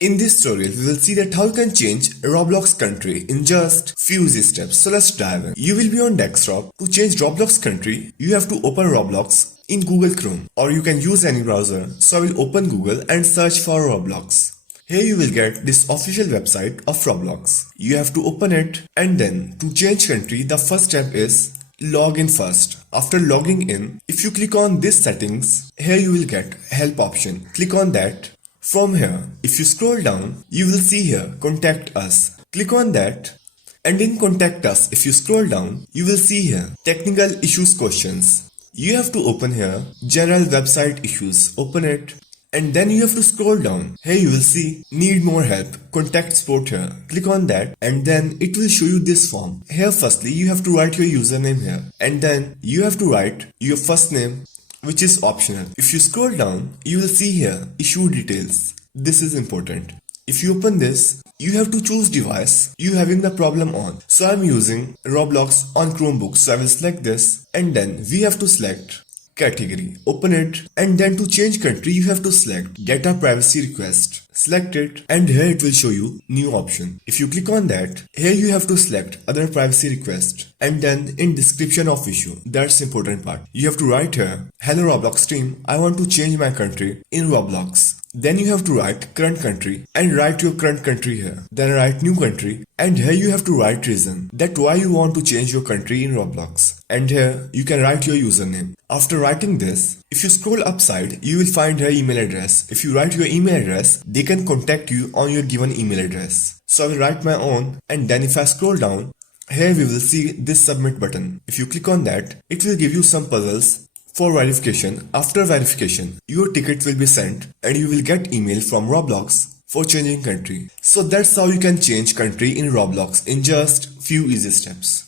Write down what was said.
In this tutorial, we will see that how you can change Roblox country in just few easy steps. So let's dive in. You will be on desktop. To change Roblox country, you have to open Roblox in Google Chrome, or you can use any browser. So I will open Google and search for Roblox. Here you will get this official website of Roblox. You have to open it, and then to change country, the first step is log in first. After logging in, if you click on this settings, here you will get help option. Click on that. From here, if you scroll down, you will see here contact us. Click on that, and in contact us, if you scroll down, you will see here technical issues questions. You have to open here general website issues. Open it, and then you have to scroll down. Here you will see need more help, contact support here. Click on that, and then it will show you this form. Here firstly you have to write your username here, and then you have to write your first name, which is optional. If you scroll down, you will see here issue details. This is important. If you open this, you have to choose device you having the problem on. So I'm using Roblox on Chromebook, so I will select this, and then we have to select category. Open it, and then to change country you have to select data privacy request. Select it, and here it will show you new option. If you click on that, here you have to select other privacy request, and then in description of issue, that's important part. You have to write here, hello Roblox team, I want to change my country in Roblox. Then you have to write current country and write your current country here. Then write new country, and here you have to write reason that why you want to change your country in Roblox. And here you can write your username. After writing this, if you scroll upside, you will find your email address. If you write your email address, they can contact you on your given email address. So I will write my own, and then if I scroll down, here we will see this submit button. If you click on that, it will give you some puzzles for verification. After verification, your ticket will be sent and you will get email from Roblox for changing country. So that's how you can change country in Roblox in just few easy steps.